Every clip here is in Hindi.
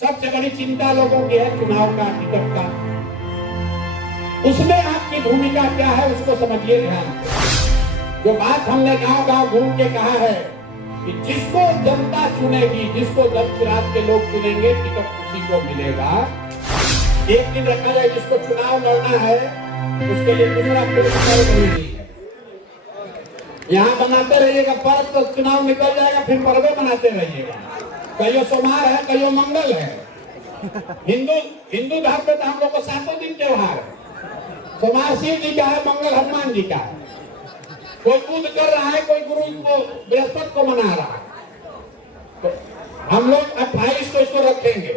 सबसे बड़ी चिंता लोगों की है चुनाव का, टिकट का। उसमें आपकी भूमिका क्या है उसको समझिए ध्यान से। जो बात हमने गांव गांव घूम के कहा है कि जिसको जनता चुनेगी, जिसको जनसुराज के लोग चुनेंगे, टिकट उसी को मिलेगा। एक दिन रखा जाए जिसको चुनाव लड़ना है उसके लिए दूसरा कोई नहीं है। यहाँ बनाते रहिएगा पर्व, तो चुनाव निकल जाएगा, फिर पर्वे बनाते रहिएगा। कईयों सोमवार है, कईयों मंगल है। हिंदू धर्म में तो हम लोग को 7 दिन त्योहार है। सोमवार शिव जी का है, मंगल हनुमान जी का है। कोई बुध कर रहा है, कोई गुरु को बृहस्पति को मना रहा है। तो हम लोग 28 को इसको रखेंगे।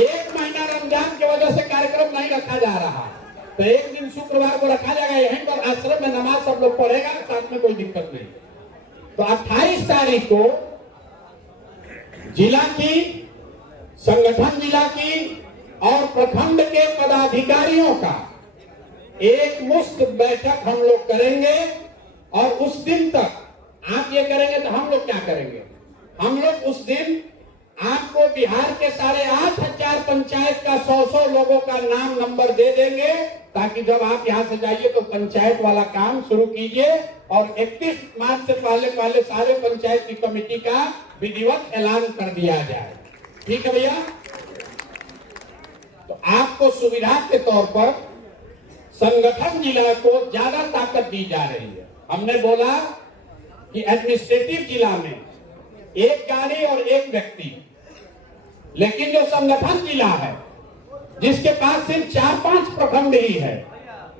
एक महीना रमजान की वजह से कार्यक्रम नहीं रखा जा रहा, तो एक दिन शुक्रवार को रखा जाएगा। यहीं पर आश्रम में नमाज सब लोग पढ़ेगा, साथ में कोई दिक्कत नहीं। तो 28 तारीख को जिला की, संगठन जिला की और प्रखंड के पदाधिकारियों का एक मुश्त बैठक हम लोग करेंगे। और उस दिन तक आप ये करेंगे तो हम लोग क्या करेंगे? हम लोग उस दिन आपको बिहार के 8,500 पंचायत का 100 लोगों का नाम नंबर दे देंगे, ताकि जब आप यहाँ से जाइए तो पंचायत वाला काम शुरू कीजिए। और 31 मार्च से पहले सारे पंचायत की कमेटी का विधिवत ऐलान कर दिया जाए। ठीक है भैया? तो आपको सुविधा के तौर पर संगठन जिला को ज्यादा ताकत दी जा रही है। हमने बोला कि एडमिनिस्ट्रेटिव जिला में एक गाड़ी और एक व्यक्ति, लेकिन जो संगठन जिला है जिसके पास सिर्फ 4-5 प्रखंड ही है,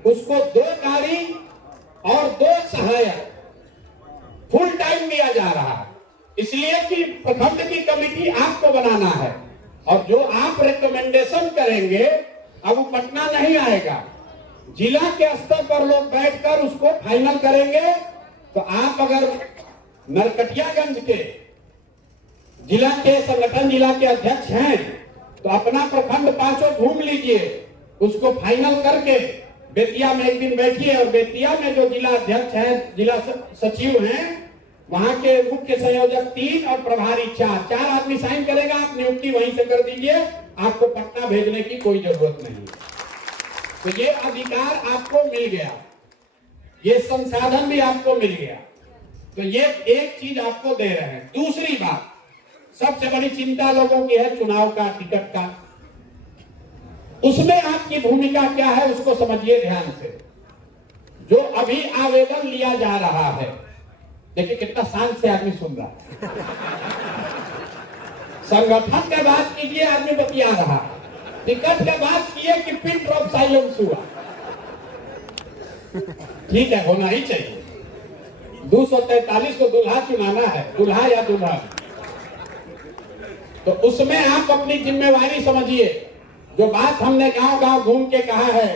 उसको 2 गाड़ी और 2 सहायक फुल टाइम दिया जा रहा है। इसलिए कि प्रखंड की कमेटी आपको बनाना है, और जो आप रिकमेंडेशन करेंगे अब वो पटना नहीं आएगा, जिला के स्तर पर लोग बैठकर उसको फाइनल करेंगे। तो आप अगर नरकटियागंज के जिला के संगठन जिला के अध्यक्ष हैं तो अपना प्रखंड 5 घूम लीजिए, उसको फाइनल करके बेतिया में एक दिन बैठिए। और बेतिया में जो जिला अध्यक्ष हैं, जिला सचिव हैं, वहां के मुख्य संयोजक 3 और प्रभारी 4 आदमी साइन करेगा। आप नियुक्ति वहीं से कर दीजिए, आपको पटना भेजने की कोई जरूरत नहीं। तो ये अधिकार आपको मिल गया, ये संसाधन भी आपको मिल गया। तो ये एक चीज आपको दे रहे हैं। दूसरी बात, सबसे बड़ी चिंता लोगों की है चुनाव का, टिकट का। उसमें आपकी भूमिका क्या है उसको समझिए ध्यान से। जो अभी आवेदन लिया जा रहा है, देखिए कितना शांत से आदमी सुन रहा है। संगठन के बात कीजिए, आदमी बतिया रहा। टिकट के बात किए कि पिन ड्रॉप साइलेंस हुआ। ठीक है, होना ही चाहिए। 243 को दूल्हा चुनाना है, दूल्हा या दूल्हा। तो उसमें आप अपनी जिम्मेवारी समझिए। जो बात हमने गांव गांव घूम के कहा है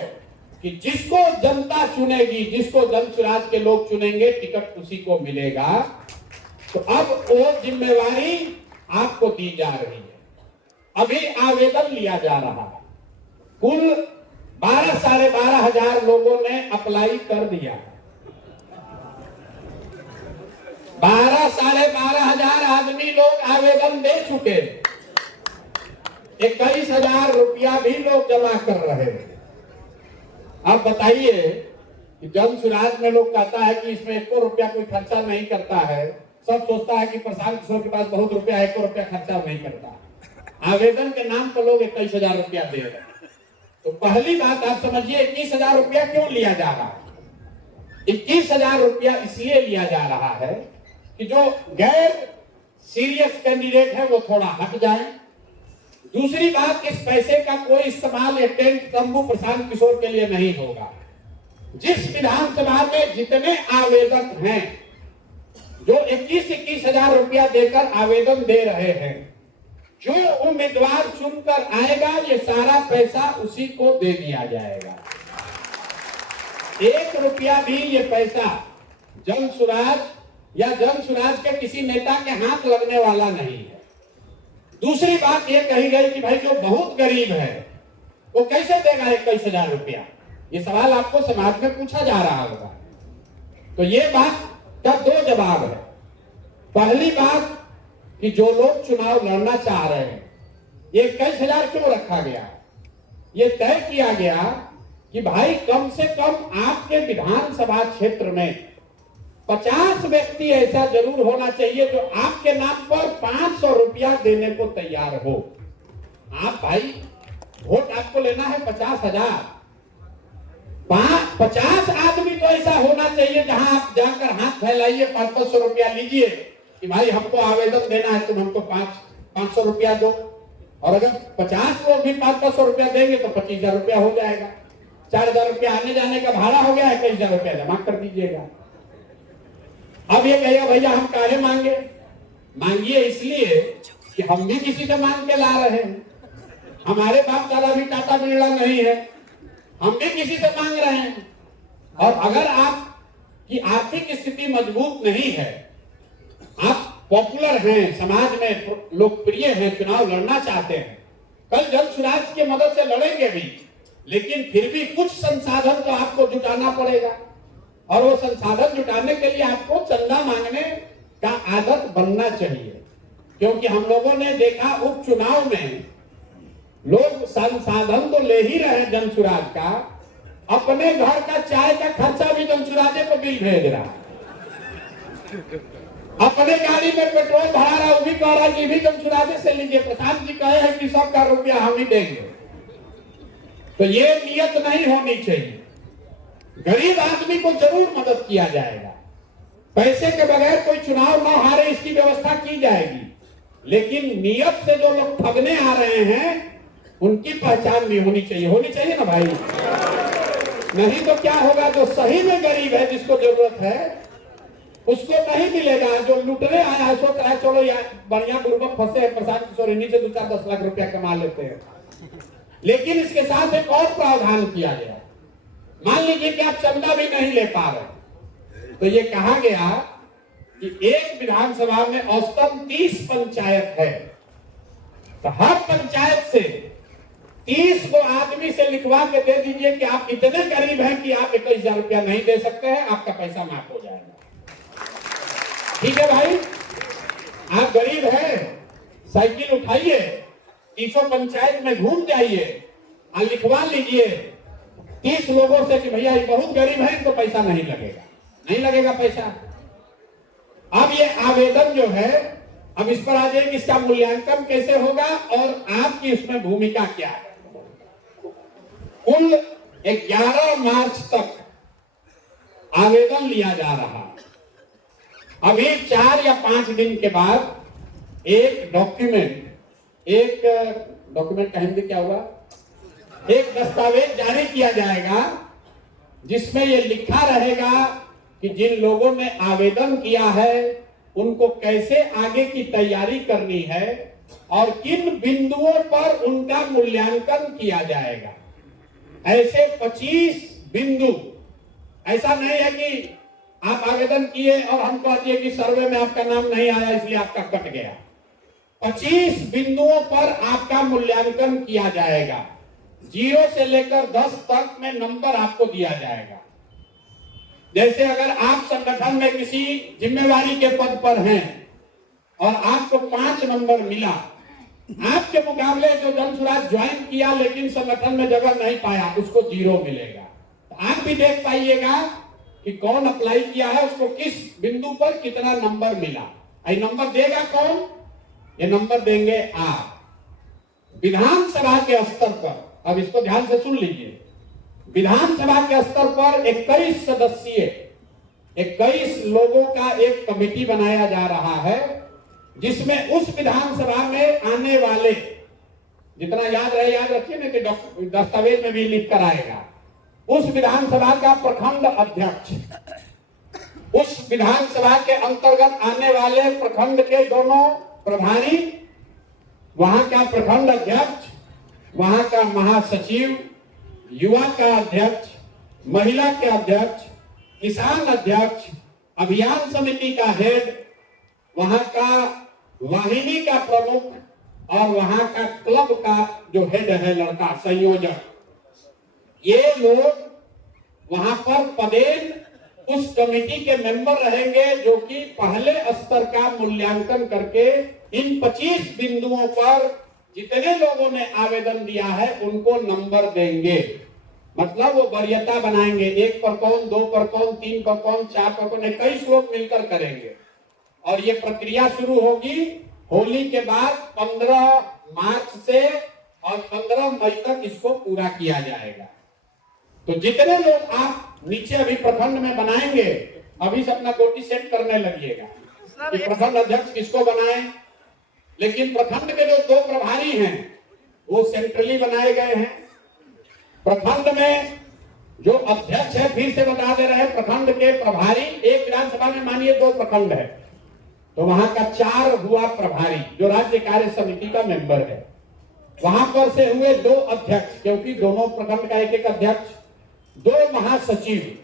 कि जिसको जनता चुनेगी, जिसको जनसुराज के लोग चुनेंगे, टिकट उसी को मिलेगा। तो अब वो जिम्मेवारी आपको दी जा रही है। अभी आवेदन लिया जा रहा है। कुल 12,500 लोगों ने अप्लाई कर दिया। 12,500 आदमी लोग आवेदन दे चुके। 21,000 रुपया भी लोग जमा कर रहे हैं। आप बताइए कि जनसुराज में लोग कहता है कि इसमें 1 रुपया कोई खर्चा नहीं करता है। सब सोचता है कि प्रशांत किशोर के पास बहुत रुपया है, 1 रुपया खर्चा नहीं करता। आवेदन के नाम पर लोग 21,000 रुपया दे रहे हैं। तो पहली बात आप समझिए, 21,000 रुपया क्यों लिया जा रहा है? 21,000 रुपया इसलिए लिया जा रहा है कि जो गैर सीरियस कैंडिडेट है वो थोड़ा हट जाए। दूसरी बात, इस पैसे का कोई इस्तेमाल टेंट तंबू प्रशांत किशोर के लिए नहीं होगा। जिस विधानसभा में जितने आवेदक हैं, जो 21,000 रुपया देकर आवेदन दे रहे हैं, जो उम्मीदवार चुनकर आएगा, ये सारा पैसा उसी को दे दिया जाएगा। 1 रुपया भी ये पैसा जनसुराज या जनसुराज के किसी नेता के हाथ लगने वाला नहीं है। दूसरी बात ये कही गई कि भाई जो बहुत गरीब है वो कैसे देगा 21,000 रुपया? ये सवाल आपको समाज में पूछा जा रहा होगा। तो ये बात का 2 जवाब है। पहली बात कि जो लोग चुनाव लड़ना चाह रहे हैं, ये 21,000 क्यों रखा गया? ये तय किया गया कि भाई कम से कम आपके विधानसभा क्षेत्र में 50 व्यक्ति ऐसा जरूर होना चाहिए जो आपके नाम पर 500 रुपया देने को तैयार हो। आप भाई वोट आपको लेना है 50,000, 50 आदमी तो ऐसा होना चाहिए जहां आप जाकर हाथ फैलाइए, 500 रुपया लीजिए कि भाई हमको आवेदन देना है, तुम हमको 500 रुपया दो। और अगर 50 लोग भी 500 रुपया देंगे तो 25,000 रुपया हो जाएगा। 4,000 रुपया आने जाने का भाड़ा हो गया है, 21,000 रुपया जमा कर दीजिएगा। अब ये कहेगा भैया हम काहे मांगे? मांगिए इसलिए कि हम भी किसी से मांग के ला रहे हैं, हमारे बाप दादा भी टाटा बिरला नहीं है, हम भी किसी से मांग रहे हैं। और अगर आपकी आर्थिक स्थिति मजबूत नहीं है, आप पॉपुलर हैं, समाज में लोकप्रिय हैं, चुनाव लड़ना चाहते हैं, कल जन सुराज की मदद से लड़ेंगे भी, लेकिन फिर भी कुछ संसाधन तो आपको जुटाना पड़ेगा। और वो संसाधन जुटाने के लिए आपको चंदा मांगने का आदत बनना चाहिए, क्योंकि हम लोगों ने देखा उपचुनाव में लोग संसाधन तो ले ही रहे जन सुराज का, अपने घर का चाय का खर्चा भी जन सुराजे को बिल भेज रहा, अपने गाड़ी में पेट्रोल भरा रहा, वो भी कह रहा है कि भी जन सुराजे से लीजिए, प्रसाद जी कहे हैं कि सबका रुपया हम ही देंगे। तो ये नियत नहीं होनी चाहिए। गरीब आदमी को जरूर मदद किया जाएगा, पैसे के बगैर कोई चुनाव ना हारे इसकी व्यवस्था की जाएगी, लेकिन नियत से जो लोग ठगने आ रहे हैं उनकी पहचान भी होनी चाहिए ना भाई। नहीं तो क्या होगा, जो सही में गरीब है, जिसको जरूरत है, उसको नहीं मिलेगा। जो लुटने आया है सोच रहा है चलो यार बढ़िया बुर्बक फंसे है, प्रसाद किशोर इन्हीं से 2-4-10 लाख रुपया कमा लेते हैं। लेकिन इसके साथ एक और प्रावधान किया गया। मान लीजिए कि आप चंदा भी नहीं ले पा रहे, तो ये कहा गया कि एक विधानसभा में औसतन 30 पंचायत है, तो हर पंचायत से 30 को आदमी से लिखवा के दे दीजिए कि आप इतने गरीब हैं कि आप 21,000 रुपया नहीं दे सकते हैं, आपका पैसा माफ हो जाएगा। ठीक है भाई, आप गरीब हैं, साइकिल उठाइए, 30 पंचायत में घूम जाइए और लिखवा लीजिए 30 लोगों से कि भैया ये बहुत गरीब है, तो पैसा नहीं लगेगा पैसा। अब ये आवेदन जो है, अब इस पर आ जाए कि इसका मूल्यांकन कैसे होगा और आपकी इसमें भूमिका क्या है। कुल 11 मार्च तक आवेदन लिया जा रहा है। अभी 4 या 5 दिन के बाद एक डॉक्यूमेंट का हिंदी क्या हुआ, एक दस्तावेज जारी किया जाएगा, जिसमें यह लिखा रहेगा कि जिन लोगों ने आवेदन किया है उनको कैसे आगे की तैयारी करनी है और किन बिंदुओं पर उनका मूल्यांकन किया जाएगा। ऐसे 25 बिंदु, ऐसा नहीं है कि आप आवेदन किए और हम कह दिए कि सर्वे में आपका नाम नहीं आया इसलिए आपका कट गया। 25 बिंदुओं पर आपका मूल्यांकन किया जाएगा। 0 से लेकर 10 तक में नंबर आपको दिया जाएगा। जैसे अगर आप संगठन में किसी जिम्मेवारी के पद पर हैं और आपको 5 नंबर मिला, आपके मुकाबले जो जन सुराज ज्वाइन किया लेकिन संगठन में जगह नहीं पाया, उसको 0 मिलेगा। तो आप भी देख पाइएगा कि कौन अप्लाई किया है, उसको किस बिंदु पर कितना नंबर मिला। ये नंबर देगा कौन? ये नंबर देंगे आप। विधानसभा के स्तर पर, अब इसको ध्यान से सुन लीजिए, विधानसभा के स्तर पर 21 सदस्यीय 21 लोगों का एक कमेटी बनाया जा रहा है, जिसमें उस विधानसभा में आने वाले, जितना याद रखिए ना कि दस्तावेज में भी लिख कर आएगा, उस विधानसभा का प्रखंड अध्यक्ष, उस विधानसभा के अंतर्गत आने वाले प्रखंड के दोनों प्रभारी, वहां का प्रखंड अध्यक्ष, वहां का महासचिव, युवा का अध्यक्ष, महिला के अध्यक्ष, किसान अध्यक्ष, अभियान समिति का हेड, वहां का वाहिनी का प्रमुख और वहां का क्लब का जो हेड है लड़का संयोजक, ये लोग वहां पर पदेन उस कमेटी के मेंबर रहेंगे, जो कि पहले स्तर का मूल्यांकन करके इन 25 बिंदुओं पर जितने लोगों ने आवेदन दिया है उनको नंबर देंगे। मतलब वो वरीयता बनाएंगे, 1 पर कौन, 2 पर कौन, 3 पर कौन, 4 पर कौन, 21 लोग मिलकर करेंगे। और ये प्रक्रिया शुरू होगी होली के बाद 15 मार्च से और 15 मई तक इसको पूरा किया जाएगा। तो जितने लोग आप नीचे अभी प्रखंड में बनाएंगे, अभी से अपना गोटी सेट करने लगिएगा कि प्रखंड अध्यक्ष किसको बनाएं। लेकिन प्रखंड के जो 2 प्रभारी हैं वो सेंट्रली बनाए गए हैं। प्रखंड में जो अध्यक्ष है, फिर से बता दे रहे हैं, प्रखंड के प्रभारी, एक विधानसभा में मानिए 2 प्रखंड है तो वहां का 4 हुआ प्रभारी जो राज्य कार्य समिति का मेंबर है। वहां पर से हुए 2 अध्यक्ष, क्योंकि दोनों प्रखंड का एक अध्यक्ष, 2 महासचिव,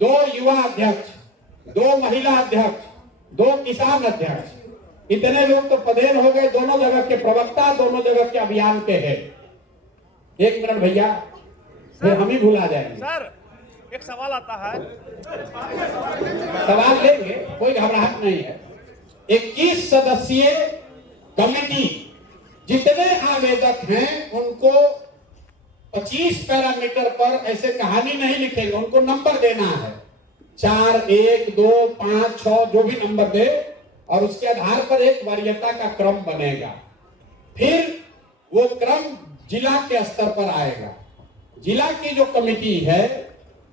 2 युवा अध्यक्ष, 2 महिला अध्यक्ष, 2 किसान अध्यक्ष। इतने लोग तो पदेन हो गए, दोनों जगह के प्रवक्ता, दोनों जगह के अभियान के हैं। 1 मिनट भैया, फिर हम ही भूला जाएंगे। सर एक सवाल आता है, सवाल लेंगे, कोई घबराहट नहीं है। 21 सदस्यीय कमेटी, जितने आवेदक हैं उनको 25 पैरामीटर पर ऐसे कहानी नहीं लिखेंगे, उनको नंबर देना है, 4, 1, 2, 5, 6 जो भी नंबर दे, और उसके आधार पर एक वरीयता का क्रम बनेगा। फिर वो क्रम जिला के स्तर पर आएगा। जिला की जो कमेटी है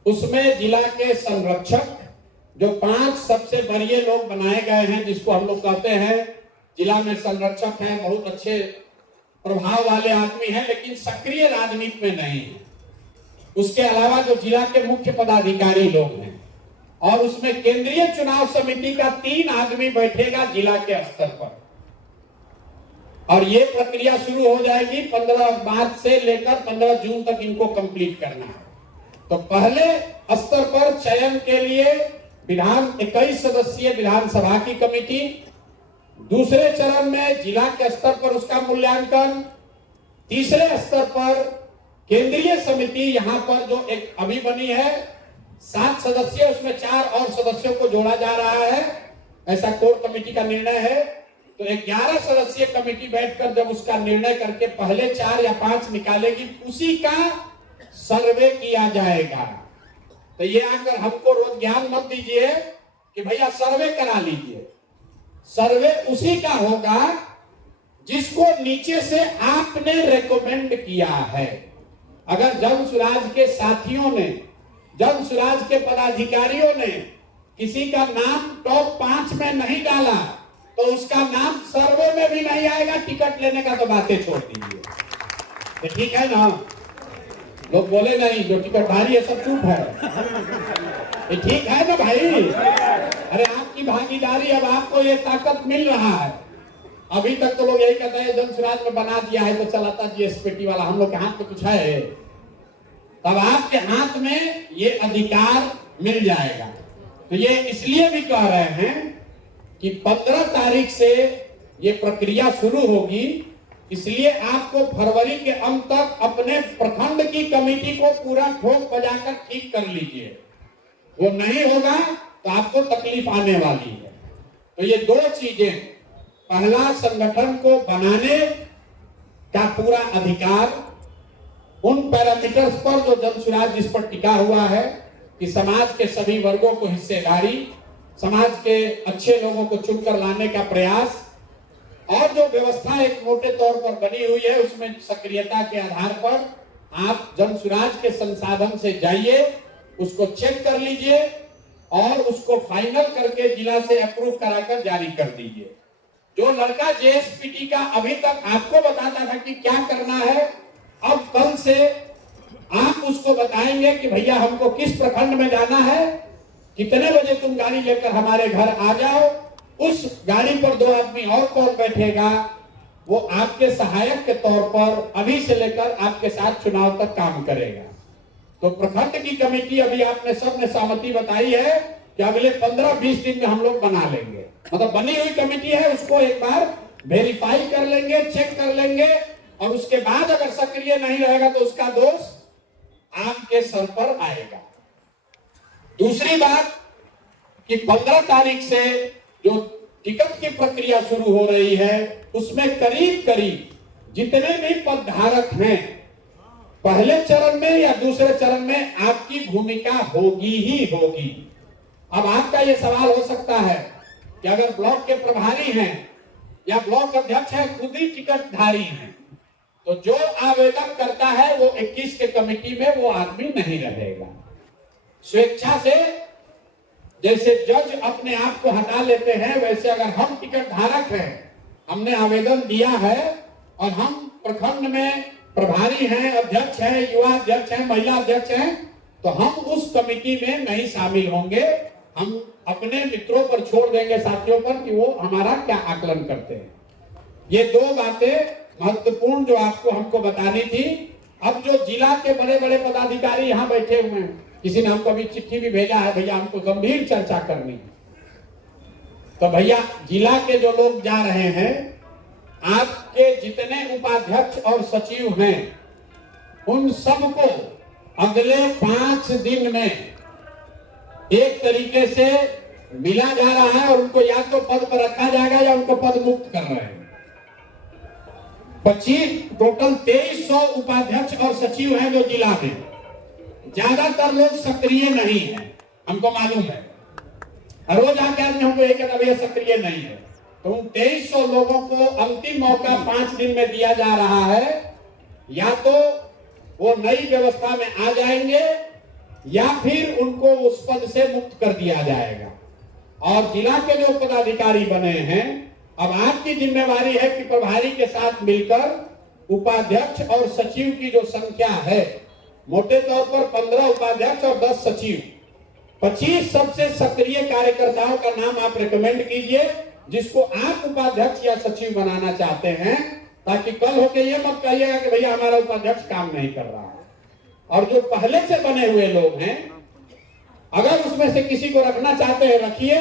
उसमें जिला के संरक्षक, जो 5 सबसे बड़े लोग बनाए गए हैं, जिसको हम लोग कहते हैं जिला में संरक्षक हैं, बहुत अच्छे प्रभाव वाले आदमी हैं लेकिन सक्रिय राजनीति में नहीं है। उसके अलावा जो जिला के मुख्य पदाधिकारी लोग हैं, और उसमें केंद्रीय चुनाव समिति का 3 आदमी बैठेगा जिला के स्तर पर। और ये प्रक्रिया शुरू हो जाएगी 15 मार्च से लेकर 15 जून तक इनको कंप्लीट करना है। तो पहले स्तर पर चयन के लिए 21 सदस्यीय विधानसभा की कमेटी, दूसरे चरण में जिला के स्तर पर उसका मूल्यांकन, तीसरे स्तर पर केंद्रीय समिति, यहां पर जो एक अभी बनी है 7 सदस्य, उसमें 4 और सदस्यों को जोड़ा जा रहा है, ऐसा कोर कमेटी का निर्णय है। तो 11 सदस्यीय कमेटी बैठकर जब उसका निर्णय करके पहले 4 या 5 निकालेगी, उसी का सर्वे किया जाएगा। तो ये आकर हमको रोज ज्ञान मत दीजिए कि भैया सर्वे करा लीजिए। सर्वे उसी का होगा जिसको नीचे से आपने रेकमेंड किया है। अगर जन सुराज के साथियों ने, जन सुराज के पदाधिकारियों ने किसी का नाम टॉप 5 में नहीं डाला तो उसका नाम सर्वे में भी नहीं आएगा। टिकट लेने का तो बातें छोड़ दीजिए, तो ठीक है ना। लोग बोले नहीं, जो टिकटधारी है सब चुप है, ये ठीक है ना भाई। अरे आपकी भागीदारी, अब आपको ये ताकत मिल रहा है। अभी तक तो लोग यही कहते हैं जन सुराज में बना दिया है तो चलाता जीएसपीटी वाला, हम लोग के हाथ में कुछ है, तब आपके हाथ में ये अधिकार मिल जाएगा। तो ये इसलिए भी कह रहे हैं कि 15 तारीख से ये प्रक्रिया शुरू होगी, इसलिए आपको फरवरी के अंत तक अपने प्रखंड की कमेटी को पूरा ठोक बजाकर ठीक कर लीजिए। वो नहीं होगा तो आपको तकलीफ आने वाली है। तो ये 2 चीजें, पहला संगठन को बनाने का पूरा अधिकार, उन पैरामीटर्स पर जो जन सुराज जिस पर टिका हुआ है कि समाज के सभी वर्गों को हिस्सेदारी, समाज के अच्छे लोगों को चुनकर लाने का प्रयास, और जो व्यवस्था एक मोटे तौर पर बनी हुई है उसमें सक्रियता के आधार पर आप जन सुराज के संसाधन से जाइए, उसको चेक कर लीजिए और उसको फाइनल करके जिला से अप्रूव कराकर जारी कर दीजिए। जो लड़का जेएसपीटी का अभी तक आपको बताता था कि क्या करना है, अब कल से आप उसको बताएंगे कि भैया हमको किस प्रखंड में जाना है, कितने बजे तुम गाड़ी लेकर हमारे घर आ जाओ। उस गाड़ी पर 2 आदमी और कौन बैठेगा, वो आपके सहायक के तौर पर अभी से लेकर आपके साथ चुनाव तक काम करेगा। तो प्रखंड की कमेटी अभी आपने सबने सहमति बताई है कि अगले 15-20 दिन में हम लोग बना लेंगे। मतलब बनी हुई कमेटी है, उसको एक बार वेरीफाई कर लेंगे, चेक कर लेंगे, और उसके बाद अगर सक्रिय नहीं रहेगा तो उसका दोष आपके सर पर आएगा। दूसरी बात कि 15 तारीख से जो टिकट की प्रक्रिया शुरू हो रही है, उसमें करीब करीब जितने भी पद धारक हैं, पहले चरण में या दूसरे चरण में आपकी भूमिका होगी ही होगी। अब आपका यह सवाल हो सकता है कि अगर ब्लॉक के प्रभारी हैं या ब्लॉक अध्यक्ष है खुद ही टिकटधारी हैं, तो जो आवेदन करता है वो 21 के कमेटी में वो आदमी नहीं रहेगा। स्वेच्छा से जैसे जज अपने आप को हटा लेते हैं, वैसे अगर हम टिकट धारक हैं, हमने आवेदन दिया है और हम प्रखंड में प्रभारी हैं, अध्यक्ष हैं, युवा अध्यक्ष हैं, महिला अध्यक्ष हैं, तो हम उस कमेटी में नहीं शामिल होंगे। हम अपने मित्रों पर छोड़ देंगे, साथियों पर, कि वो हमारा क्या आकलन करते हैं। ये दो बातें महत्वपूर्ण जो आपको हमको बतानी थी। अब जो जिला के बड़े बड़े पदाधिकारी यहाँ बैठे हुए हैं, किसी ने हमको अभी चिट्ठी भी भेजा है, भैया हमको गंभीर चर्चा करनी है। तो भैया जिला के जो लोग जा रहे हैं, आपके जितने उपाध्यक्ष और सचिव हैं, उन सबको अगले 5 दिन में एक तरीके से मिला जा रहा है और उनको या तो पद पर रखा जाएगा या उनको पद मुक्त कर रहे हैं। 25 टोटल 2300 उपाध्यक्ष और सचिव हैं जो जिला में। ज्यादातर लोग सक्रिय नहीं है, हमको मालूम है। रोज आके हमको एक भैया सक्रिय नहीं है, तो उन 2300 लोगों को अंतिम मौका 5 दिन में दिया जा रहा है। या तो वो नई व्यवस्था में आ जाएंगे या फिर उनको उस पद से मुक्त कर दिया जाएगा। और जिला के जो पदाधिकारी बने हैं, अब आपकी जिम्मेवारी है कि प्रभारी के साथ मिलकर उपाध्यक्ष और सचिव की जो संख्या है, मोटे तौर पर 15 उपाध्यक्ष और 10 सचिव, 25 सबसे सक्रिय कार्यकर्ताओं का नाम आप रिकमेंड कीजिए, जिसको आप उपाध्यक्ष या सचिव बनाना चाहते हैं, ताकि कल होके ये मत कहिएगा कि भैया हमारा उपाध्यक्ष काम नहीं कर रहा है। और जो पहले से बने हुए लोग हैं, अगर उसमें से किसी को रखना चाहते हैं रखिए,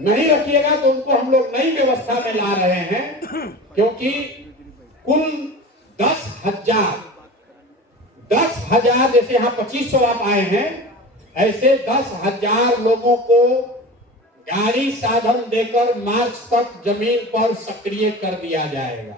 नहीं रखिएगा तो उनको हम लोग नई व्यवस्था में ला रहे हैं। क्योंकि कुल 10,000 जैसे यहाँ 2500 आप आए हैं, ऐसे 10,000 लोगों को गाड़ी साधन देकर मार्च तक जमीन पर सक्रिय कर दिया जाएगा।